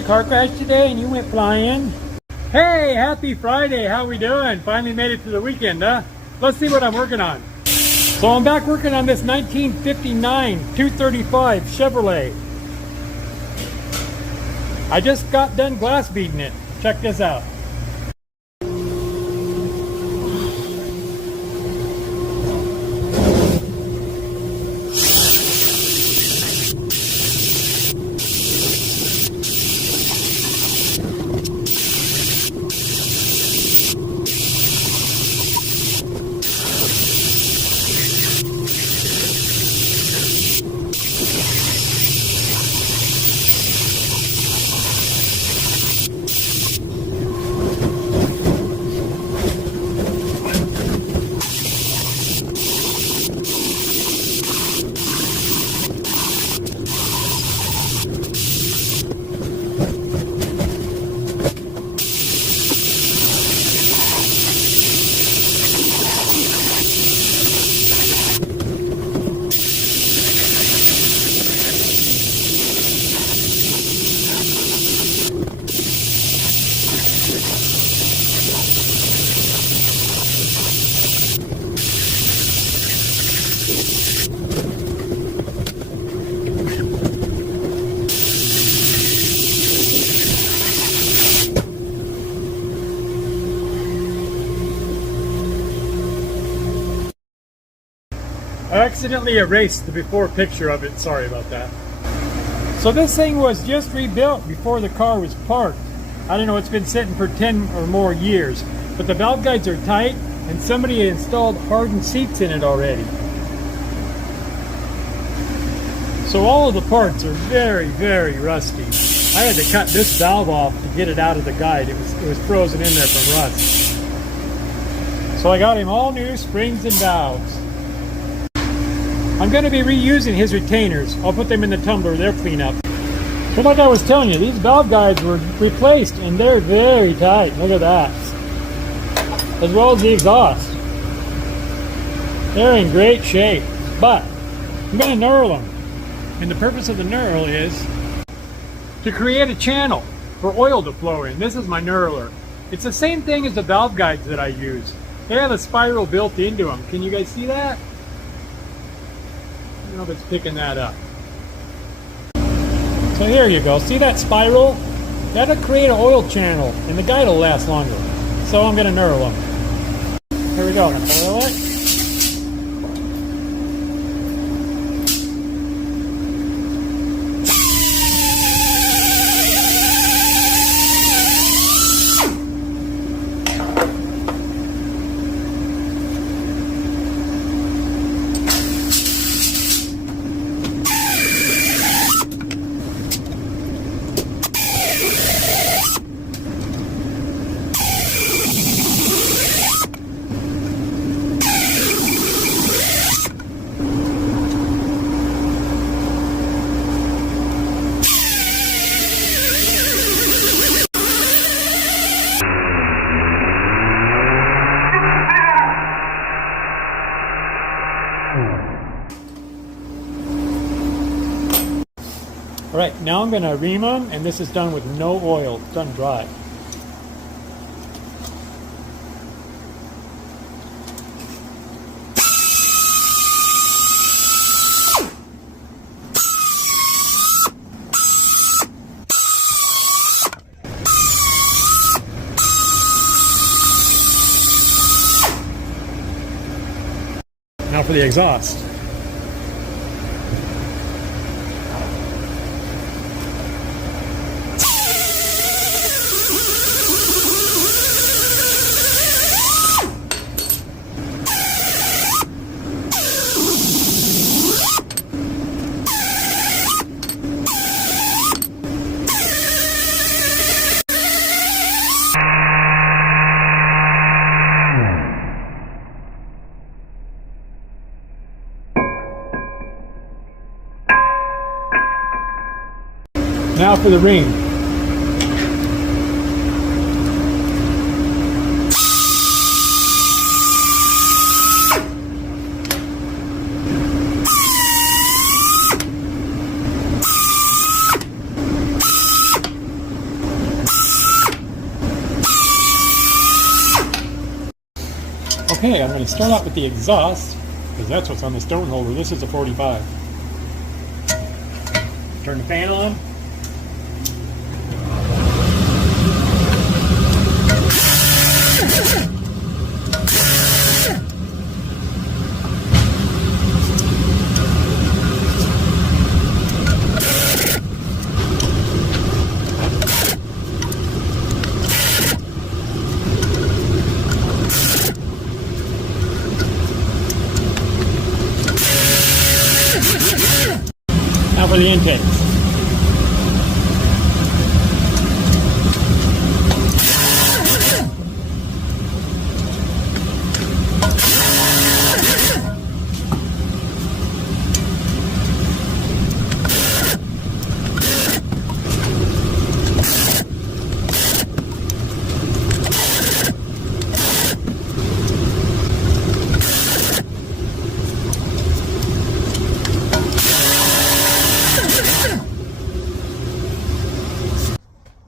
the car crash today and you went flying? Hey, happy Friday. How we doing? Finally made it to the weekend, huh? Let's see what I'm working on. So I'm back working on this 1959 235 Chevrolet. I just got done glass beading it. Check this out. I accidentally erased the before picture of it, sorry about that. So this thing was just rebuilt before the car was parked. I don't know, it's been sitting for 10 or more years, but the valve guides are tight and somebody installed hardened seats in it already. So all of the parts are very, very rusty. I had to cut this valve off to get it out of the guide. It was frozen in there from rust. So I got him all new springs and valves. I'm going to be reusing his retainers. I'll put them in the tumbler, they'll clean up. So like I was telling you, these valve guides were replaced and they're very tight. Look at that. As well as the exhaust. They're in great shape, but I'm going to knurl them. And the purpose of the knurl is to create a channel for oil to flow in. This is my knurler. It's the same thing as the valve guides that I use. They have a spiral built into them. Can you guys see that? I don't know if it's picking that up. So there you go. See that spiral? That'll create an oil channel and the guide will last longer. So I'm going to knurl them. Here we go. I'm going to oil it. Alright, now I'm going to ream them, and this is done with no oil. It's done dry. Now for the exhaust. Now for the ring. Okay, I'm going to start out with the exhaust, because that's what's on the stone holder. This is a 45. Turn the fan on. Now for the intakes.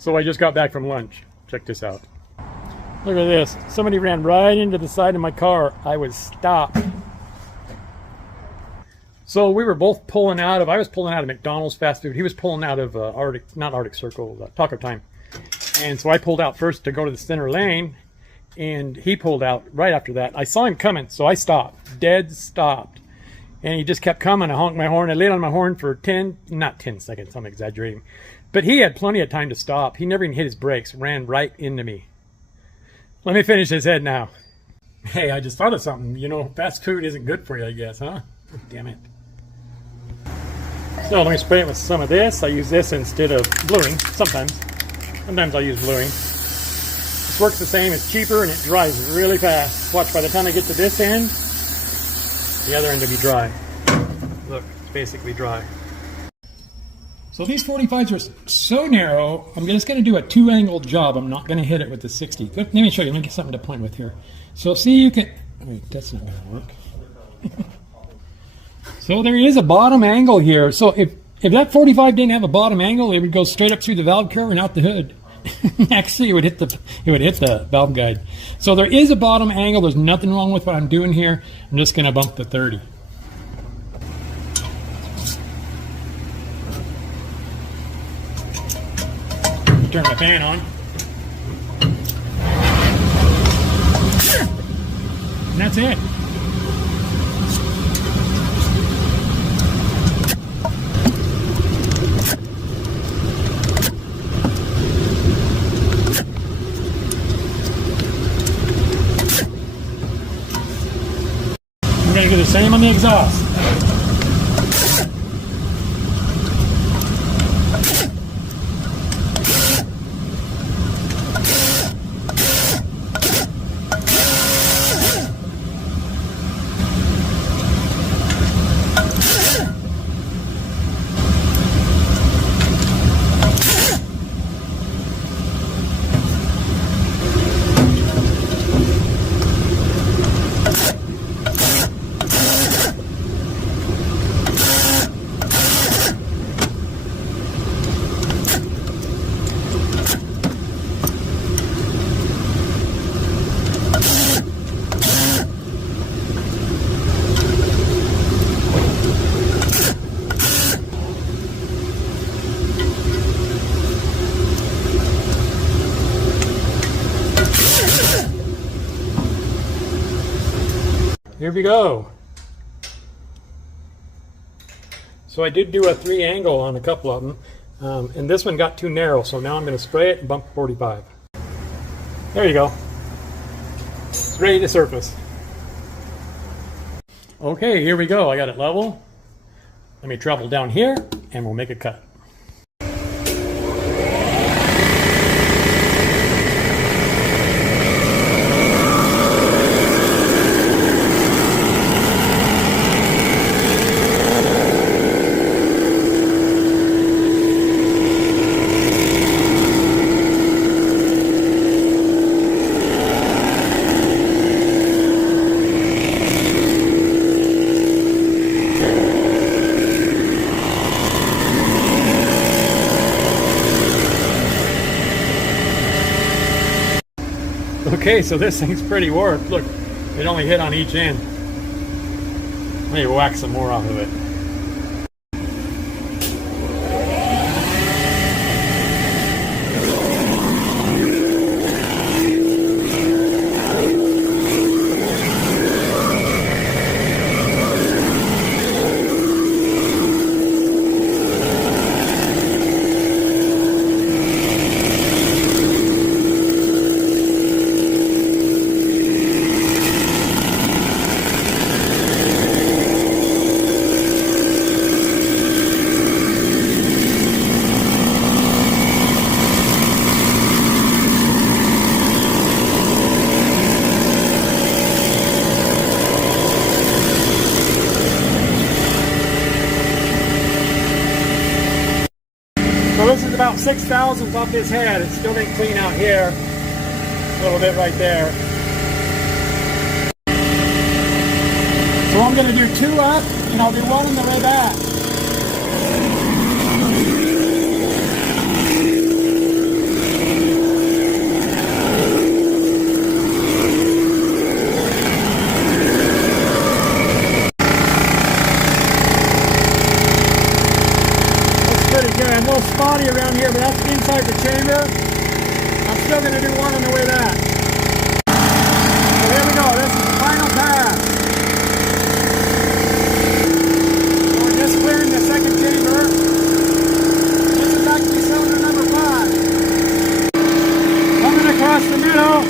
So I just got back from lunch. Check this out. Look at this. Somebody ran right into the side of my car. I was stopped. So we were both pulling out of, I was pulling out of McDonald's fast food. He was pulling out of not Arctic Circle, Taco Time. And so I pulled out first to go to the center lane, and he pulled out right after that. I saw him coming, so I stopped, dead stopped. And he just kept coming. I honked my horn. I laid on my horn for not 10 seconds, I'm exaggerating. But he had plenty of time to stop. He never even hit his brakes, ran right into me. Let me finish his head now. Hey, I just thought of something. You know, fast food isn't good for you, I guess, huh? Damn it. So let me spray it with some of this. I use this instead of bluing, sometimes. Sometimes I'll use bluing. This works the same, it's cheaper, and it dries really fast. Watch, by the time I get to this end, the other end will be dry. Look, it's basically dry. So these 45s are so narrow, I'm just going to do a 2-angle job. I'm not going to hit it with the 60. Let me show you. Let me get something to point with here. So see, you can... Wait, that's not going to work. So there is a bottom angle here. So if that 45 didn't have a bottom angle, it would go straight up through the valve cover and out the hood. Actually, it would hit the valve guide. So there is a bottom angle. There's nothing wrong with what I'm doing here. I'm just going to bump the 30. Turn the fan on. And that's it. I'm going to do the same on the exhaust. Here we go. So I did do a 3-angle on a couple of them, and this one got too narrow, so now I'm going to spray it and bump 45. There you go. It's ready to surface. Okay, here we go. I got it level. Let me travel down here, and we'll make a cut. Okay, so this thing's pretty warped. Look, It only hit on each end. Maybe whack some more off of it. So this is about 6 thousandths off his head. It still ain't clean out here. A little bit right there. So I'm going to do 2 up, and I'll do 1 on the way back. Pretty good. I'm a little spotty around here, but that's inside the chamber. I'm still going to do 1 on the way back. So here we go. This is the final pass. So we're just clearing the second chamber. This is actually cylinder number 5. Coming across the middle.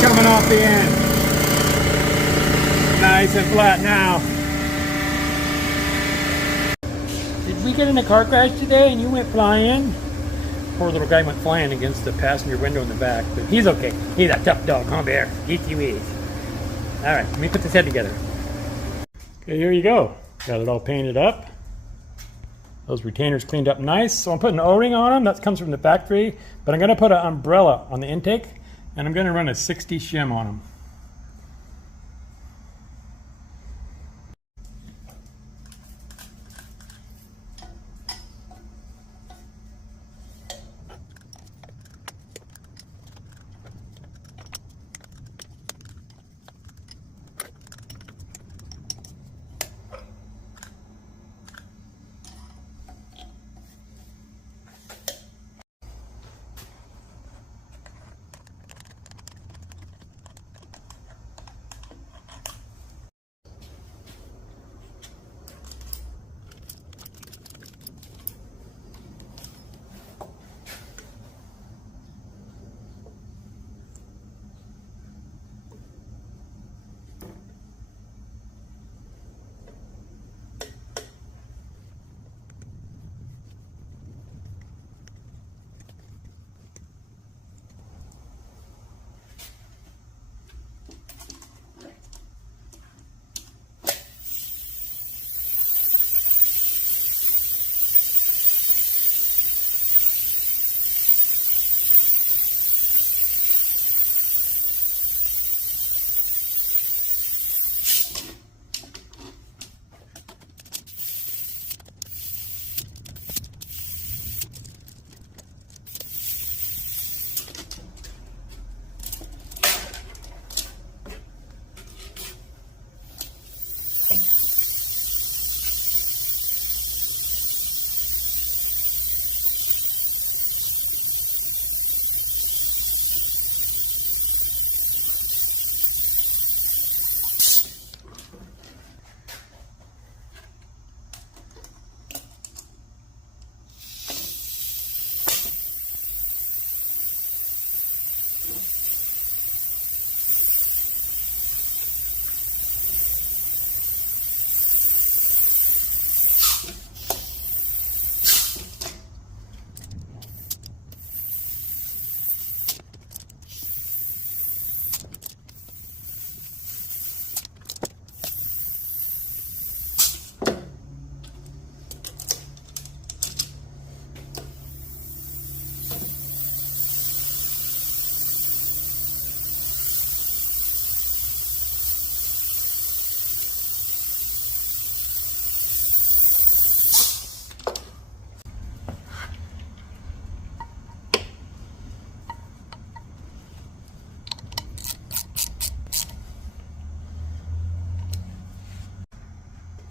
Coming off the end. Nice and flat now. Did we get in a car crash today and you went flying? Poor little guy went flying against the passenger window in the back, but he's okay. He's a tough dog, huh, Bear? Yes, you is. All right, let me put this head together. Okay, here you go. Got it all painted up. Those retainers cleaned up nice. So I'm putting an O-ring on them. That comes from the factory, but I'm going to put an umbrella on the intake. And I'm going to run a 60 shim on them.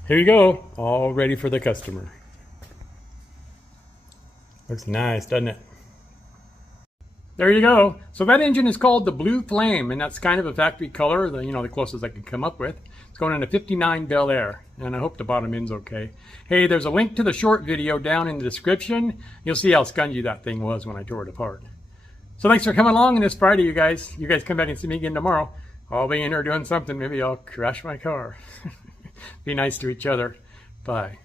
Here you go, all ready for the customer. Looks nice, doesn't it? There you go. So that engine is called the Blue Flame, and that's kind of a factory color, the closest I could come up with. It's going into 59 Bel Air, and I hope the bottom end's okay. Hey, there's a link to the short video down in the description. You'll see how spongy that thing was when I tore it apart. So thanks for coming along on this Friday, you guys. You guys come back and see me again tomorrow. I'll be in here doing something. Maybe I'll crash my car. Be nice to each other. Bye.